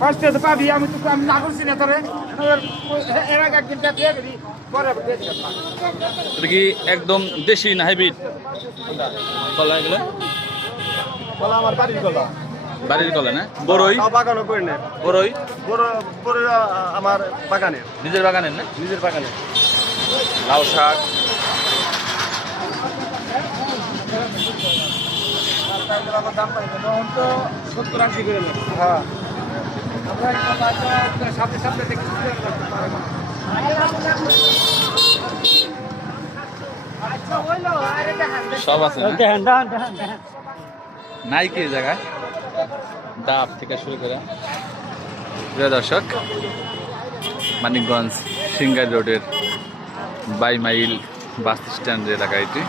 ফার্স্টে তো পাবি, আমি না করছি না তোরে, এর আগে একদিন দিয়ে দিবি, পরে দিয়ে দিবি। এটা কি একদম দেশি না হাইব্রিড কলা এগুলো? কলা আমার বাড়ির কলা। বাড়ির কলা না? বড়ই? বাগানও করে নেয়। বড়ই? বড় আমার বাগানের। নিজের বাগানের না? নিজের বাগানে। লাউ শাক। দাম পাইবে তখন তো 70-80 করে নেবে। হ্যাঁ। সামনে সামনে দেখি সব আছে না? নাই কি জায়গায় ডাব থেকে শুরু করে। প্রিয় দর্শক, মানিকগঞ্জ সিঙ্গার রোডের 22 মাইল বাস স্ট্যান্ড এলাকা এটি।